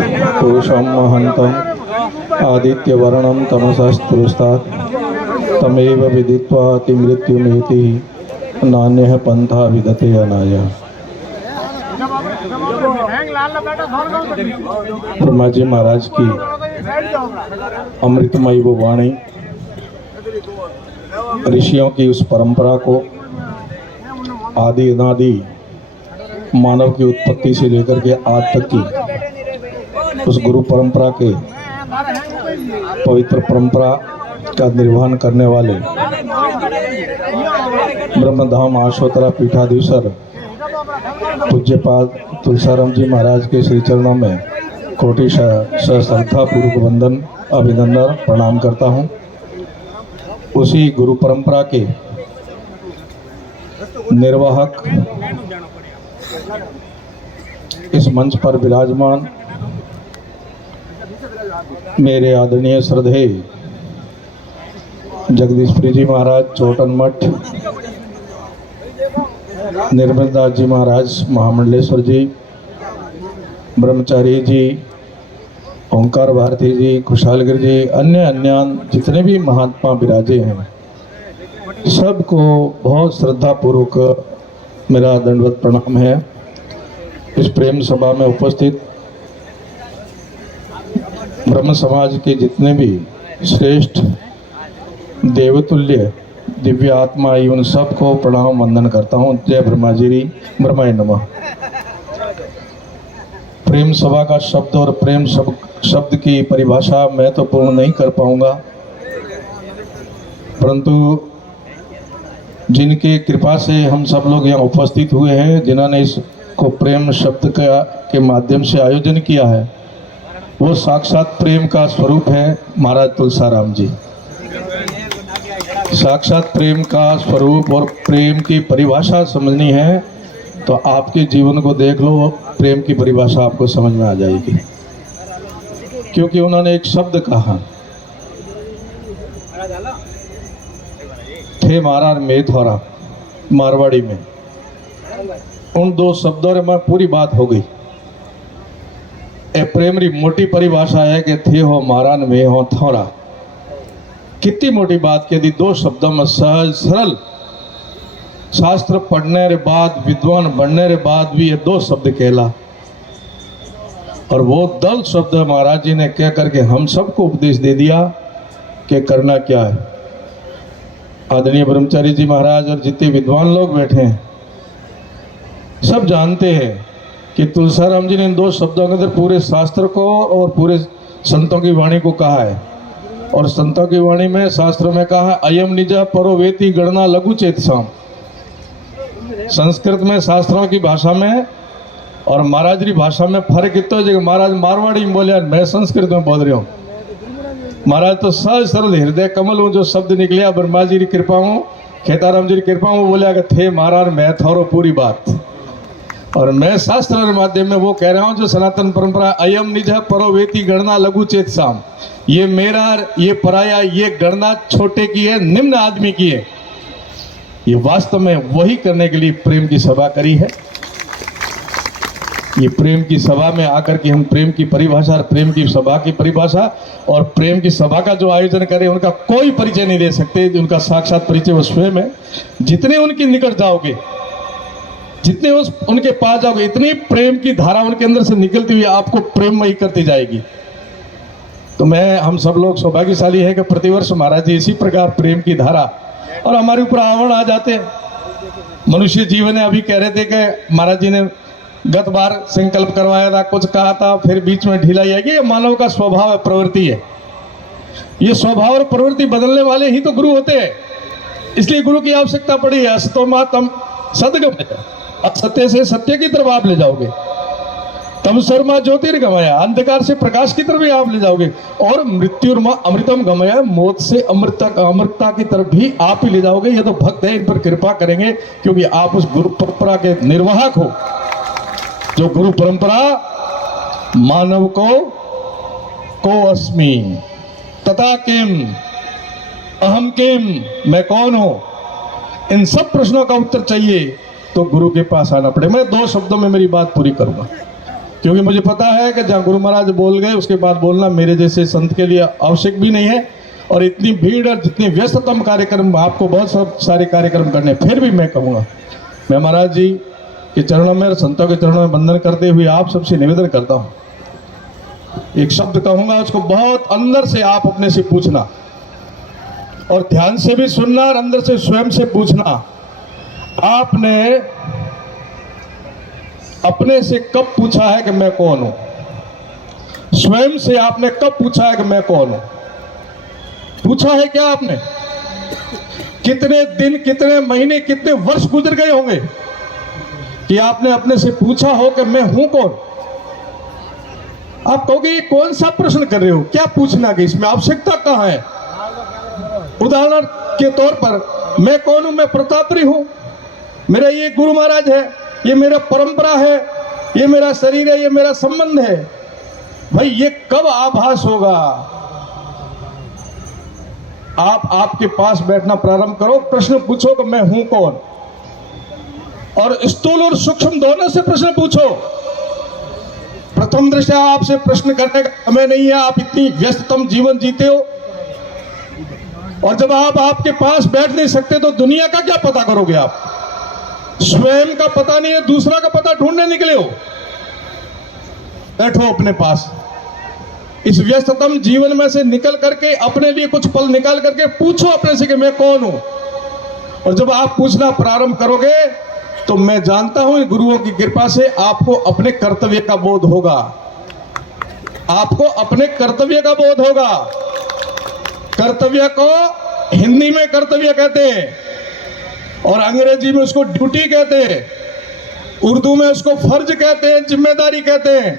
पुरुषं महन्तं आदित्यवर्णं तमसस्तुष्टात् तमेव विदित्वा अतिमृत्युमेति नान्यः पंथा विदते अनाय। ब्रह्मा जी महाराज की अमृतमयी वो वाणी ऋषियों की उस परंपरा को आदि अनादि मानव की उत्पत्ति से लेकर के आज तक की उस गुरु परंपरा के पवित्र परंपरा का निर्वहन करने वाले ब्रह्मधाम आशोतरा पीठाधीश्वर पूज्यपाद तुलसाराम जी महाराज के श्री चरणों में कोटि श्रद्धा पूर्वक वंदन अभिनंदन प्रणाम करता हूँ। उसी गुरु परंपरा के निर्वाहक इस मंच पर विराजमान मेरे आदरणीय श्रद्धेय जगदीशपुरी जी महाराज चोटन मठ, निर्मल दास जी महाराज महामंडलेश्वर जी, ब्रह्मचारी जी, ओंकार भारती जी, खुशहालगिरी जी, अन्य जितने भी महात्मा विराजे हैं सबको बहुत श्रद्धा पूर्वक मेरा दंडवत प्रणाम है। इस प्रेम सभा में उपस्थित ब्रह्म समाज के जितने भी श्रेष्ठ देवतुल्य दिव्य आत्मा उन सबको प्रणाम वंदन करता हूँ। जय ब्रह्माजीरी ब्रह्माय नमः। प्रेम सभा का शब्द और प्रेम शब्द की परिभाषा मैं तो पूर्ण नहीं कर पाऊंगा, परंतु जिनके कृपा से हम सब लोग यहाँ उपस्थित हुए हैं, जिन्होंने इसको प्रेम शब्द के माध्यम से आयोजन किया है, वो साक्षात प्रेम का स्वरूप है महाराज तुलसाराम जी। साक्षात प्रेम का स्वरूप और प्रेम की परिभाषा समझनी है तो आपके जीवन को देख लो, प्रेम की परिभाषा आपको समझ में आ जाएगी। क्योंकि उन्होंने एक शब्द कहा, थे मारा में थोड़ा मारवाड़ी में, उन दो शब्दों में पूरी बात हो गई। ए प्रेम री मोटी परिभाषा है कि थे हो मारा में हो थोड़ा। कितनी मोटी बात कह दी, दो शब्दों में सहज सरल। शास्त्र पढ़ने के बाद विद्वान बनने के बाद भी ये दो शब्द कहला, और वो 10 शब्द महाराज जी ने कह करके हम सबको उपदेश दे दिया कि करना क्या है। आदरणीय ब्रह्मचारी जी महाराज और जितने विद्वान लोग बैठे हैं सब जानते हैं कि तुलसाराम जी ने इन 2 शब्दों के अंदर पूरे शास्त्र को और पूरे संतों की वाणी को कहा है। और संतों की वाणी में शास्त्र में कहा है, अयम निजा परो वेति गणना लघु चेतसाम। संस्कृत में शास्त्रों की भाषा में और महाराज की भाषा में फर्क इतना है। महाराज मारवाड़ी में बोले, मैं संस्कृत में बोल रहा हूँ। महाराज तो सहज सरल हृदय कमल हूँ, जो शब्द निकलिया ब्रह्मा जी की कृपा हूँ, खेताराम जी की कृपा हूँ, बोलिया कि थे महाराज मैं थोरो पूरी बात। और मैं शास्त्र के माध्यम में वो कह रहा हूँ जो सनातन परंपरा, अयम निज परो वेति गणना लघु चेतसाम। ये मेरा, ये पराया, ये गणना छोटे की है, निम्न आदमी की है। ये वास्तव में वही करने के लिए प्रेम की सभा करी है। ये प्रेम की सभा में आकर के हम प्रेम की परिभाषा, प्रेम की सभा की परिभाषा और प्रेम की सभा का जो आयोजन करें उनका कोई परिचय नहीं दे सकते। उनका साक्षात परिचय वो स्वयं है। जितने उनके निकट जाओगे, जितने उनके पास जाओगे, इतनी प्रेम की धारा उनके अंदर से निकलती हुई आपको प्रेममयी करती जाएगी। तो हम सब लोग सौभाग्यशाली है कि प्रतिवर्ष महाराज जी इसी प्रकार प्रेम की धारा, और हमारे ऊपर आवरण आ जाते हैं। मनुष्य जीवन है, अभी कह रहे थे कि महाराज जी ने गत बार संकल्प करवाया था, कुछ कहा था, फिर बीच में ढिलाई आएगी। ये मानव का स्वभाव है, प्रवृत्ति है। ये स्वभाव और प्रवृत्ति बदलने वाले ही तो गुरु होते हैं। इसलिए गुरु की आवश्यकता पड़ी है। असतो मा तम सदगमय, असत्य से सत्य की तरफ आप ले जाओगे। तम सर्मा ज्योतिर्गमया, अंधकार से प्रकाश की तरफ भी आप ले जाओगे। और मृत्युर्मा अमृतम गमया, मौत से अमृतता की तरफ भी आप ही ले जाओगे। ये तो भक्त है, इन पर कृपा करेंगे, क्योंकि आप उस गुरु परंपरा के निर्वाहक हो। जो गुरु परंपरा मानव को अस्मि तथा किम अहम किम, मैं कौन हूं, इन सब प्रश्नों का उत्तर चाहिए तो गुरु के पास आना पड़े। मैं 2 शब्दों में मेरी बात पूरी करूंगा। क्योंकि मुझे पता है कि जहाँ गुरु महाराज बोल गए उसके बाद बोलना मेरे जैसे संत के लिए आवश्यक भी नहीं है। और इतनी भीड़ और जितने व्यस्ततम कार्यक्रम, आपको बहुत सब सारे कार्यक्रम करने, फिर भी मैं कहूँगा, मैं महाराज जी के चरणों में और संतों के चरणों में वंदन करते हुए आप सबसे निवेदन करता हूँ, एक शब्द कहूँगा, उसको बहुत अंदर से आप अपने से पूछना और ध्यान से भी सुनना और अंदर से स्वयं से पूछना, आपने अपने से कब पूछा है कि मैं कौन हूं? स्वयं से आपने कब पूछा है कि मैं कौन हूं? पूछा है क्या आपने? कितने दिन, कितने महीने, कितने वर्ष गुजर गए होंगे कि आपने अपने से पूछा हो कि मैं हूं कौन? आप कहोगे ये कौन सा प्रश्न कर रहे हो, क्या पूछना कि इसमें आवश्यकता कहां है? उदाहरण के तौर पर मैं कौन हूं? मैं प्रतापरी हूं, मेरा ये गुरु महाराज है, ये मेरा परंपरा है, ये मेरा शरीर है, ये मेरा संबंध है। भाई ये कब आभास होगा? आप आपके पास बैठना प्रारंभ करो, प्रश्न पूछो कि मैं हूं कौन, और स्थूल और सूक्ष्म दोनों से प्रश्न पूछो। प्रथम दृष्टया आपसे प्रश्न करने का समय नहीं है, आप इतनी व्यस्ततम जीवन जीते हो, और जब आप आपके पास बैठ नहीं सकते तो दुनिया का क्या पता करोगे? आप स्वयं का पता नहीं है, दूसरा का पता ढूंढने निकले हो। बैठो अपने पास, इस व्यस्ततम जीवन में से निकल करके अपने लिए कुछ पल निकाल करके पूछो अपने से कि मैं कौन हूं। और जब आप पूछना प्रारंभ करोगे तो मैं जानता हूं गुरुओं की कृपा से आपको अपने कर्तव्य का बोध होगा, आपको अपने कर्तव्य का बोध होगा। कर्तव्य को हिंदी में कर्तव्य कहते हैं और अंग्रेजी में उसको ड्यूटी कहते हैं, उर्दू में उसको फर्ज कहते हैं, जिम्मेदारी कहते हैं,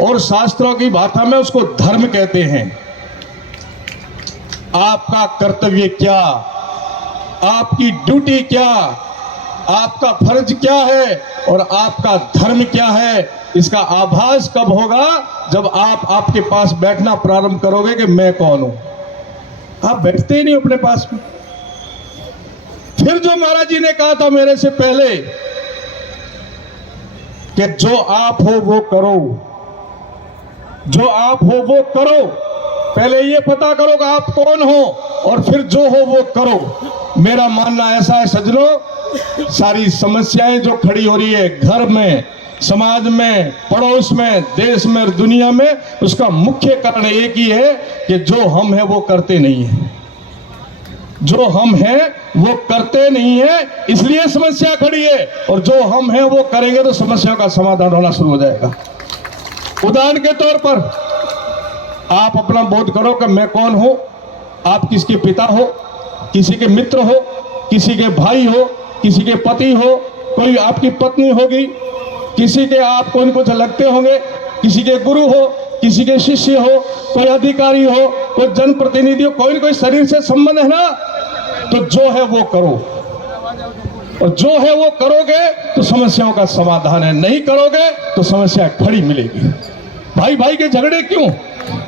और शास्त्रों की भाषा में उसको धर्म कहते हैं। आपका कर्तव्य क्या, आपकी ड्यूटी क्या, आपका फर्ज क्या है और आपका धर्म क्या है, इसका आभास कब होगा? जब आप आपके पास बैठना प्रारंभ करोगे कि मैं कौन हूं। आप बैठते ही नहीं अपने पास में। फिर जो महाराज जी ने कहा था मेरे से पहले कि जो आप हो वो करो, जो आप हो वो करो, पहले ये पता करो कि आप कौन हो और फिर जो हो वो करो। मेरा मानना ऐसा है सज्जनों, सारी समस्याएं जो खड़ी हो रही है घर में, समाज में, पड़ोस में, देश में और दुनिया में, उसका मुख्य कारण एक ही है कि जो हम हैं वो करते नहीं है। जो हम हैं वो करते नहीं है, इसलिए समस्या खड़ी है, और जो हम हैं वो करेंगे तो समस्या का समाधान होना शुरू हो जाएगा। उदाहरण के तौर पर आप अपना बोध करो कि मैं कौन हूं। आप किसके पिता हो, किसी के मित्र हो, किसी के भाई हो, किसी के पति हो, कोई आपकी पत्नी होगी, किसी के आप कोई कुछ लगते होंगे, किसी के गुरु हो, किसी के शिष्य हो, कोई अधिकारी हो, कोई जनप्रतिनिधि हो, कोई न कोई शरीर से संबंध है ना। तो जो है वो करो, और जो है वो करोगे तो समस्याओं का समाधान है, नहीं करोगे तो समस्या खड़ी मिलेगी। भाई भाई के झगड़े क्यों?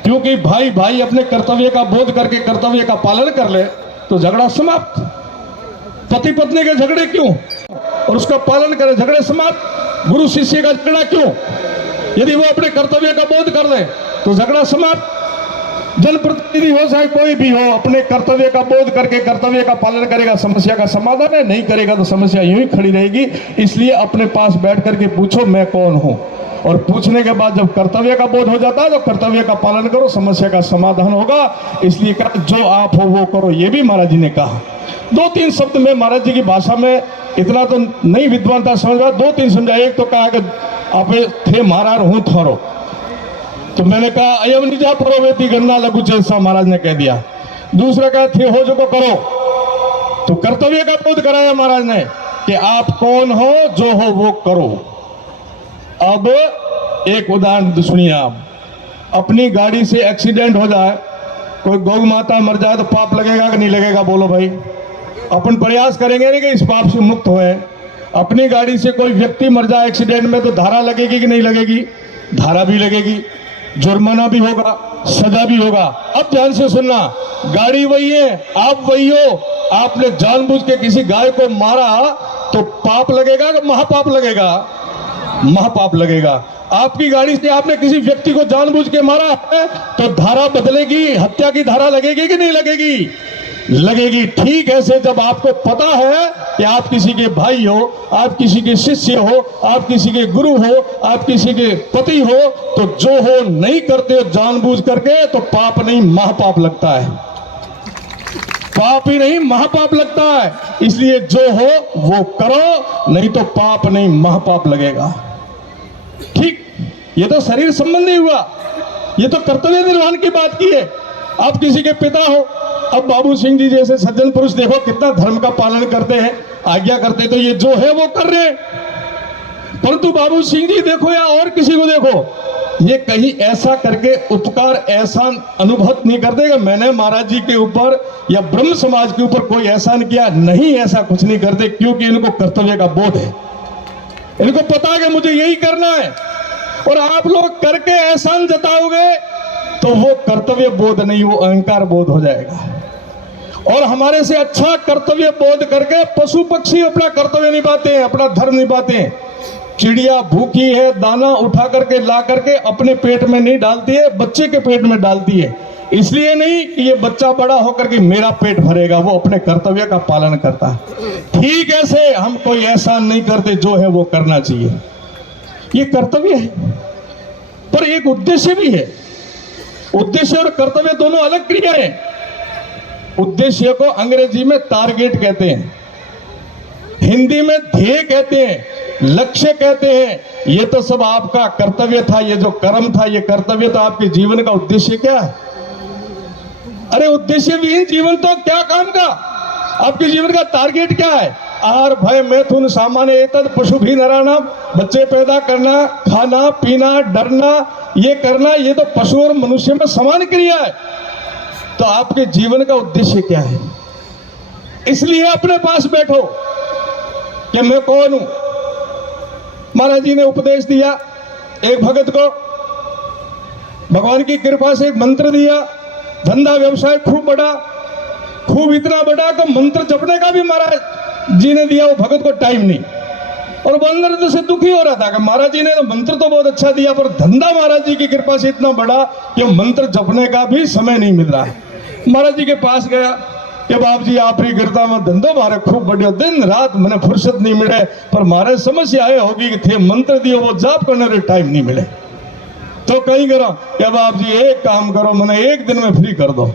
क्योंकि भाई भाई अपने कर्तव्य का बोध करके कर्तव्य का पालन कर ले तो झगड़ा समाप्त। पति पत्नी के झगड़े क्यों और उसका पालन करे, झगड़े समाप्त। गुरु शिष्य का झगड़ा क्यों? यदि वो अपने कर्तव्य का बोध कर ले तो झगड़ा समाप्त। जनप्रतिनिधि हो चाहे कोई भी हो, अपने कर्तव्य का बोध करके कर्तव्य का पालन करेगा, समस्या का समाधान है, नहीं करेगा तो समस्या यूं ही खड़ी रहेगी। इसलिए अपने पास बैठ करके पूछो मैं कौन हूं, और पूछने के बाद जब कर्तव्य का बोध हो जाता है तो कर्तव्य का पालन करो, समस्या का समाधान होगा। इसलिए जो आप हो वो करो, ये भी महाराज जी ने कहा। 2-3 शब्द में महाराज जी की भाषा में, इतना तो नहीं विद्वानता समझ रहा, 2-3 समझा। एक तो कहा कि आप थे महाराज हूं थारो, तो मैंने कहा अयम निजा परोवेती गन्ना लघु चेसा, महाराज ने कह दिया। दूसरा कहा थे हो जो को करो, तो कर्तव्य का बोध कराया महाराज ने कि आप कौन हो, जो हो वो करो। अब एक उदाहरण सुनिए आप। अपनी गाड़ी से एक्सीडेंट हो जाए, कोई गौ माता मर जाए तो पाप लगेगा कि नहीं लगेगा? बोलो भाई। अपन प्रयास करेंगे नहीं कि इस पाप से मुक्त होए। अपनी गाड़ी से कोई व्यक्ति मर जाए एक्सीडेंट में तो धारा लगेगी कि नहीं लगेगी? धारा भी लगेगी, जुर्माना भी होगा, सजा भी होगा। अब ध्यान से सुनना, गाड़ी वही है, आप वही हो। आपने जानबूझ के किसी गाय को मारा तो पाप लगेगा कि महापाप लगेगा? महापाप लगेगा। आपकी गाड़ी से आपने किसी व्यक्ति को जानबूझ के मारा है तो धारा बदलेगी, हत्या की धारा लगेगी कि नहीं लगेगी? लगेगी। ठीक ऐसे जब आपको पता है कि आप किसी के भाई हो, आप किसी के शिष्य हो, आप किसी के गुरु हो, आप किसी के पति हो, तो जो हो नहीं करते हो जानबूझ करके तो पाप नहीं महापाप लगता है। पाप ही नहीं महापाप लगता है। इसलिए जो हो वो करो, नहीं तो पाप नहीं महापाप लगेगा। ठीक, ये तो शरीर संबंधी हुआ, ये तो कर्तव्य निर्वहन की बात की है। आप किसी के पिता हो, अब बाबू सिंह जी जैसे सज्जन पुरुष देखो कितना धर्म का पालन करते हैं, आज्ञा करते, तो ये जो है वो कर रहे हैं। परंतु बाबू सिंह जी देखो या और किसी को देखो, ये कहीं ऐसा करके उपकार ऐसा अनुभव नहीं करते कि मैंने महाराज जी के ऊपर या ब्रह्म समाज के ऊपर कोई एहसान किया। नहीं, ऐसा कुछ नहीं करते, क्योंकि इनको कर्तव्य का बोध है। इनको पता है कि मुझे यही करना है। और आप लोग करके एहसान जताओगे तो वो कर्तव्य बोध नहीं, वो अहंकार बोध हो जाएगा। और हमारे से अच्छा कर्तव्य बोध करके पशु पक्षी अपना कर्तव्य निभाते हैं, अपना धर्म निभाते हैं। चिड़िया भूखी है, दाना उठा करके ला करके अपने पेट में नहीं डालती है, बच्चे के पेट में डालती है। इसलिए नहीं कि ये बच्चा बड़ा होकर के मेरा पेट भरेगा, वो अपने कर्तव्य का पालन करता है। ठीक ऐसे हम कोई एहसान नहीं करते, जो है वो करना चाहिए, ये कर्तव्य है। पर एक उद्देश्य भी है। उद्देश्य और कर्तव्य दोनों अलग क्रियाएं हैं। उद्देश्य को अंग्रेजी में टारगेट कहते हैं, हिंदी में ध्येय कहते हैं, लक्ष्य कहते हैं। ये तो सब आपका कर्तव्य था, ये जो कर्म था ये कर्तव्य था। आपके जीवन का उद्देश्य क्या है? अरे उद्देश्य विहीन जीवन तो क्या काम का? आपके जीवन का टारगेट क्या है? आहार भय मैथुन सामान्य एतद पशु भी नराना, बच्चे पैदा करना, खाना पीना, डरना, ये करना, ये तो पशु और मनुष्य में समान क्रिया है। तो आपके जीवन का उद्देश्य क्या है? इसलिए अपने पास बैठो कि मैं कौन हूं। महाराज जी ने उपदेश दिया एक भगत को, भगवान की कृपा से एक मंत्र दिया, धंधा व्यवसाय खूब बड़ा, खूब इतना बड़ा कि मंत्र जपने का भी महाराज जी ने दिया, वो भगत को टाइम नहीं। और वो अंदर से दुखी हो रहा था कि महाराज जी ने तो मंत्र तो बहुत अच्छा दिया, पर धंधा महाराज जी की कृपा से इतना बड़ा कि मंत्र जपने का भी समय नहीं मिल रहा है। महाराज जी के पास गया कि बाप जी आप ही गिरता में धंधो मारे खूब बढ़िया, दिन रात मैंने फुर्सत नहीं मिले, पर महाराज समस्या ये होगी कि थे मंत्र दियो वो जाप करने के टाइम नहीं मिले। तो कहीं करो कि बाप जी एक काम करो, मैंने एक दिन में फ्री कर दो,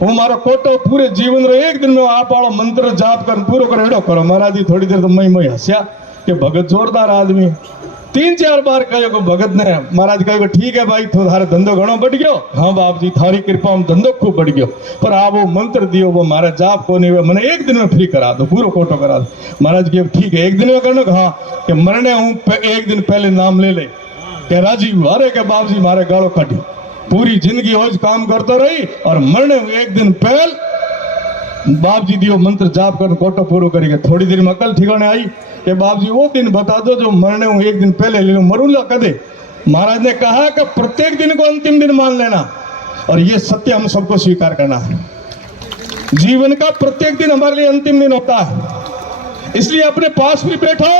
वो मारो कोटो पूरे जीवन रो एक दिन में आप आड़ो मंत्र जाप कर पूरा कर एडो करो। महाराज जी थोड़ी देर तो मई हंसिया कि भगत जोरदार आदमी। 3-4 बार कहो भगत ने, महाराज कहो ठीक है भाई थारे धंधो घणो बढ़ गयो। हाँ बाप जी थारी कृपा में धंधो खूब बढ़ गयो, पर आप वो मंत्र दियो वो महाराज जाप को नहीं, मैंने एक दिन में फ्री करा दो, पूरा कोटो करा दो। महाराज की ठीक है एक दिन में करना। हाँ कि मरने हूं एक दिन पहले नाम ले के राजीव, अरे के बाप जी मारे गाड़ो काटी, पूरी जिंदगी रोज काम करता रही और मरने एक दिन पहल बाप जी दियो मंत्र जाप कर कोटो पूरा करेंगे। थोड़ी देर में अकल ठिकाने आई कि बाप जी वो दिन बता दो जो मरने हूं एक दिन पहले ले लो, मरूंगा कदे। महाराज ने कहा कि प्रत्येक दिन को अंतिम दिन मान लेना, और ये सत्य हम सबको स्वीकार करना है। जीवन का प्रत्येक दिन हमारे लिए अंतिम दिन होता है। इसलिए अपने पास भी बैठो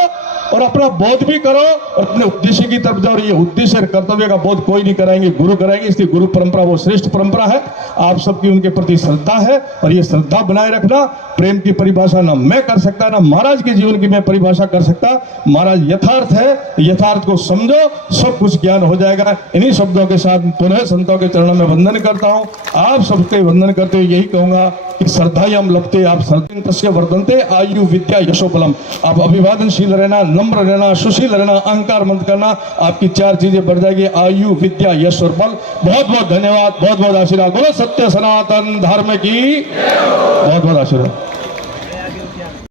और अपना बोध भी करो और अपने उद्देश्य की तरफ जाओ। ये उद्देश्य और कर्तव्य का बोध कोई नहीं कराएंगे, गुरु कराएंगे। इसलिए गुरु परंपरा वो श्रेष्ठ परंपरा है। आप सबकी उनके प्रति श्रद्धा है और ये श्रद्धा बनाए रखना। प्रेम की परिभाषा ना मैं कर सकता ना महाराज के जीवन की मैं परिभाषा कर सकता। महाराज यथार्थ है, यथार्थ को समझो, सब कुछ ज्ञान हो जाएगा। इन्हीं शब्दों के साथ पुनः संतों के चरणों में वंदन करता हूँ। आप सबके वंदन करते हुए यही कहूंगा कि श्रद्धायाम लभते, आप श्रद्धे वर्धनते, आयु विद्या यशो बलम। आप अभिवादनशील रहना, नम्र रहना, सुशील रहना, अहंकार मत करना। आपकी 4 चीजें बढ़ जाएगी, आयु विद्या यश और बल। बहुत बहुत धन्यवाद, बहुत बहुत आशीर्वाद। बोलो सत्य सनातन धर्म की बहुत बहुत आशीर्वाद।